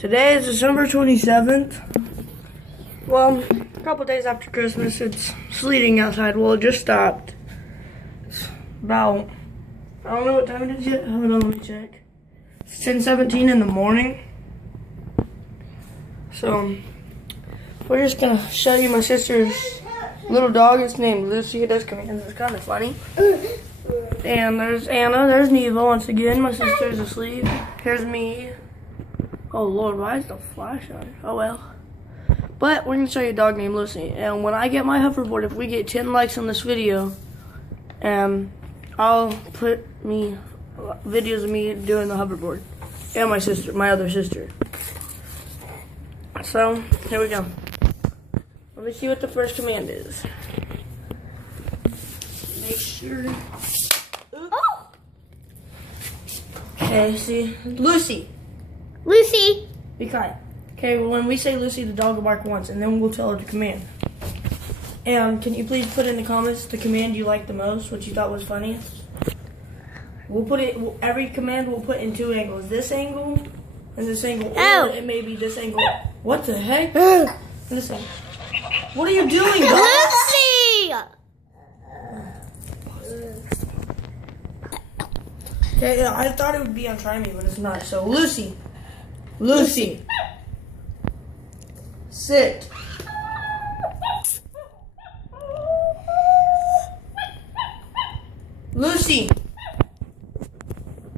Today is December 27th. Well, a couple days after Christmas. It's sleeting outside. Well, it just stopped. It's about, I don't know what time it is yet. Hold on, let me check. It's 10:17 in the morning. So, we're just going to show you my sister's little dog. It's named Lucy. It does come in. It's kind of funny. And there's Anna. There's Neva once again. My sister's asleep. Here's me. Oh Lord, why is the flash on? Oh well. But we're going to show you a dog named Lucy. And when I get my hoverboard, if we get 10 likes on this video, I'll put videos of me doing the hoverboard. And my sister, my other sister. So, here we go. Let me see what the first command is. Make sure. Oh! Okay, see. Lucy. Lucy. Be kind. Okay, well, when we say Lucy, the dog will bark once, and then we'll tell her the command. And can you please put in the comments the command you liked the most, what you thought was funniest? We'll put it, every command we'll put in 2 angles. This angle, and this angle, or it may be this angle. What the heck? This angle. What are you doing, dog? Lucy! Okay, I thought it would be on Try Me, but it's not. So, Lucy. Lucy. Sit. Lucy.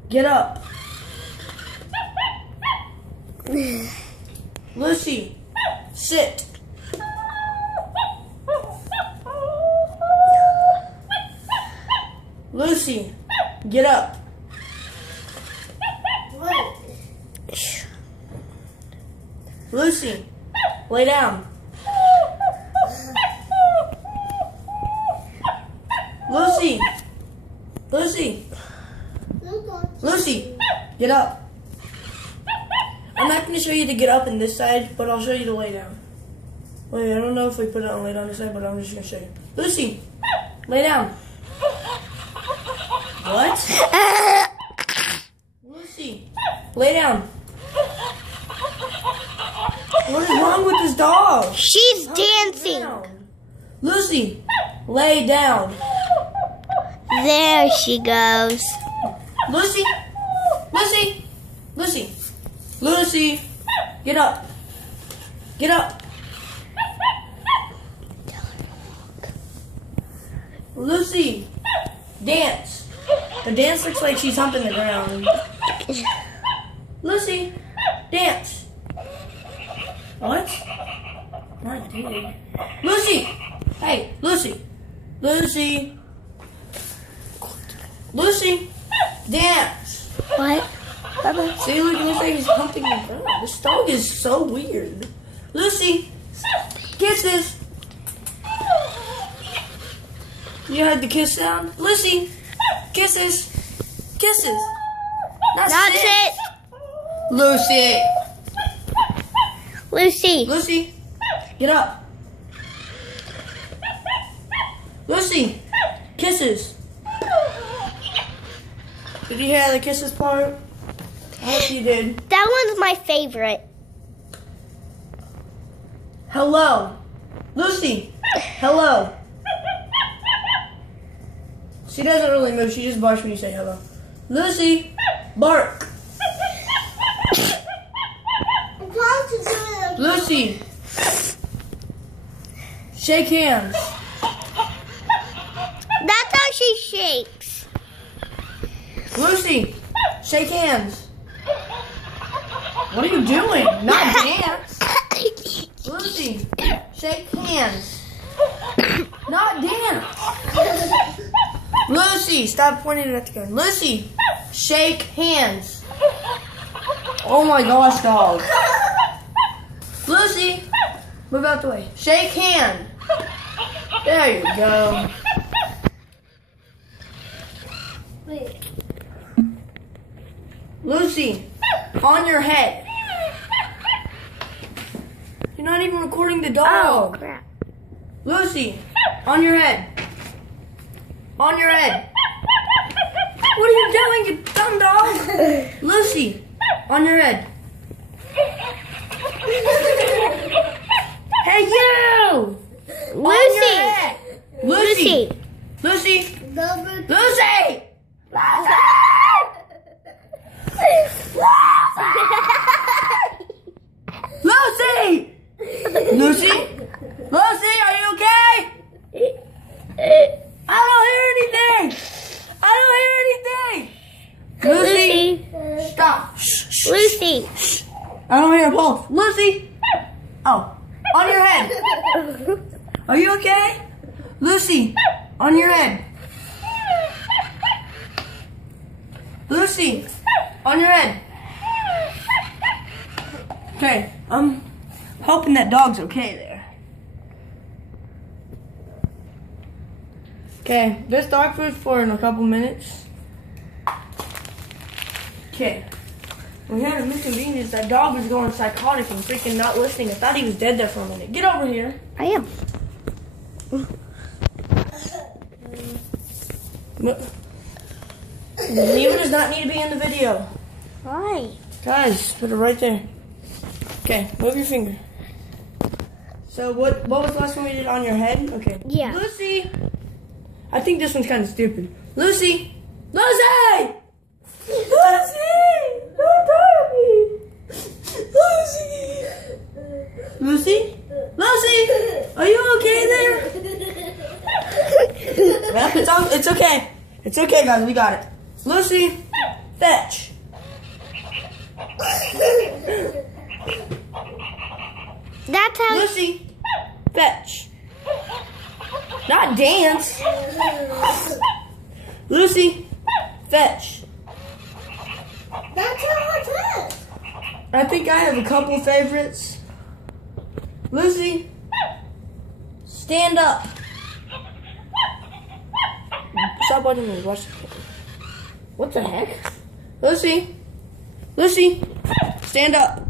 Get up. Lucy. Sit. Lucy. Get up. Lucy, lay down. Lucy, Lucy, Lucy, get up. I'm not going to show you to get up in this side, but I'll show you to lay down. Wait, I don't know if we put it on lay down this side, but I'm just going to show you. Lucy, lay down. What? Lucy, lay down. What is wrong with this dog? She's dancing. Down. Lucy, lay down. There she goes. Lucy, Lucy, Lucy, Lucy, get up. Get up. Lucy, dance. The dance looks like she's humping the ground. Lucy, dance. What? My dude. Lucy! Hey, Lucy! Lucy! Lucy! Dance! What? See, look, it looks like he's humping the ground. This dog is so weird. Lucy! Kisses! You heard the kiss sound? Lucy! Kisses! Kisses! That's it! Lucy! Lucy. Lucy, get up. Lucy, kisses. Did you hear the kisses part? I hope you did. That one's my favorite. Hello. Lucy, hello. She doesn't really move. She just barks when you say hello. Lucy, bark. Lucy, shake hands. That's how she shakes. Lucy, shake hands. What are you doing? Not dance. Lucy, shake hands. Not dance. Lucy, stop pointing it at the gun. Lucy, shake hands. Oh my gosh, dog. Lucy, move out the way. Shake hand. There you go. Wait. Lucy, on your head. You're not even recording the dog. Oh, crap. Lucy, on your head. On your head. What are you doing, you dumb dog? Lucy, on your head. On your head. Lucy. Lucy. Lucy. Lucy. Lucy. Lucy. Lucy, are you okay? I don't hear anything. I don't hear anything. Lucy. Stop. Shh. Lucy. I don't hear a pulse. Lucy. Oh, on your head. Are you okay? Lucy, on your head. Lucy, on your head. Okay, I'm hoping that dog's okay there. Okay, this dog food for in a couple minutes. Okay. We had a misconvenience. That dog was going psychotic and freaking not listening. I thought he was dead there for a minute. Get over here. I am. Neva does not need to be in the video. Why? Guys, put it right there. Okay, move your finger. So what was the last one we did on your head? Okay. Yeah. Lucy. I think this one's kind of stupid. Lucy. Lucy! Lucy! Don't tell me! Lucy! Lucy? Lucy! Are you okay there? Well, it's okay. It's okay, guys. We got it. Lucy, fetch. That's how. Lucy, fetch. Not dance. Lucy, fetch. That's how it is. I think I have a couple favorites. Lucy, stand up. Stop watching me. Watch. What the heck? Lucy, Lucy, stand up.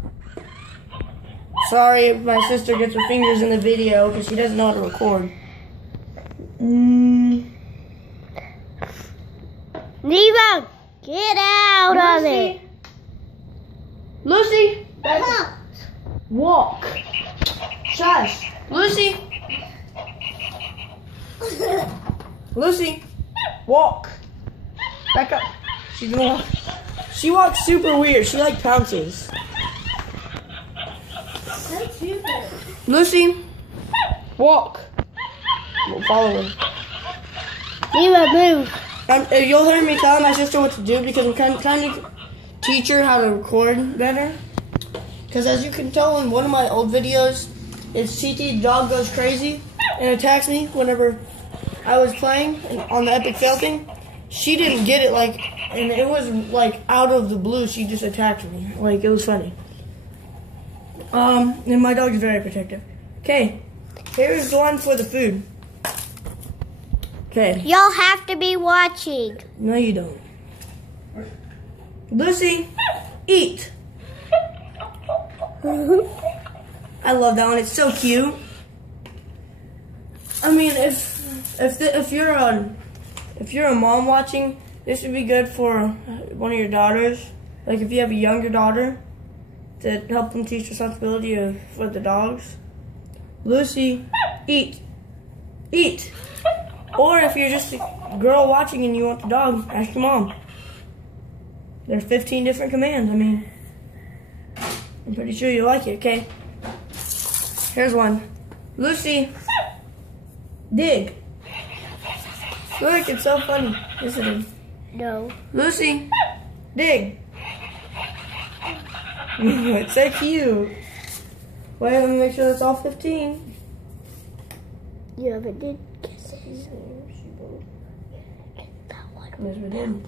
Sorry if my sister gets her fingers in the video because she doesn't know how to record. Neva, get out of it. Lucy, walk. Shush. Lucy. Lucy, walk. Back up. She's gonna walk. She walks super weird. She like pounces. Lucy, walk. We'll follow her. Neva, move. You'll hear me telling my sister what to do because I'm trying to teach her how to record better. Because as you can tell in one of my old videos, it's CT, the dog goes crazy and attacks me whenever I was playing on the epic fail thing. She didn't get it and it was like out of the blue. She just attacked me. Like it was funny. And my dog is very protective. Okay, here's the one for the food. Okay. Y'all have to be watching. No, you don't. Lucy, eat. I love that one. It's so cute. I mean, if you're a mom watching, this would be good for one of your daughters. Like if you have a younger daughter, to help them teach responsibility for the dogs. Lucy, eat. Eat. Or if you're just a girl watching and you want the dog, ask your mom. There's 15 different commands. I mean, I'm pretty sure you like it. Okay. Here's one. Lucy, dig. Look, it's so funny, isn't it? No. Lucy, dig. It's so cute. Wait, let me make sure that's all 15. You ever did kisses? Yes, we did.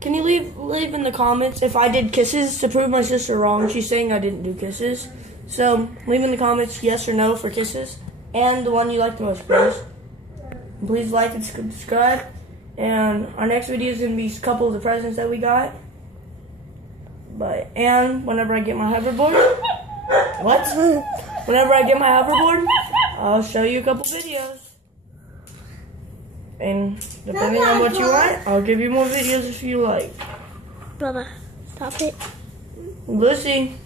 Can you leave in the comments if I did kisses to prove my sister wrong? She's saying I didn't do kisses. So leave in the comments yes or no for kisses. And the one you like the most, please. And please like and subscribe. And our next video is going to be a couple of the presents that we got. And whenever I get my hoverboard. What? Whenever I get my hoverboard, I'll show you a couple videos. And depending on what you want, I'll give you more videos if you like. Brother, stop it. Lucy.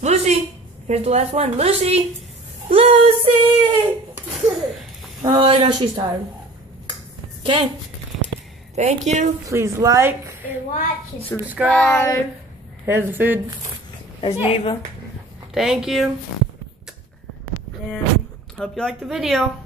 Lucy. Here's the last one. Lucy. Lucy. know she's tired. Okay. Thank you. Please like, And watch and subscribe. Here's the food. There's Neva. Thank you. And hope you liked the video.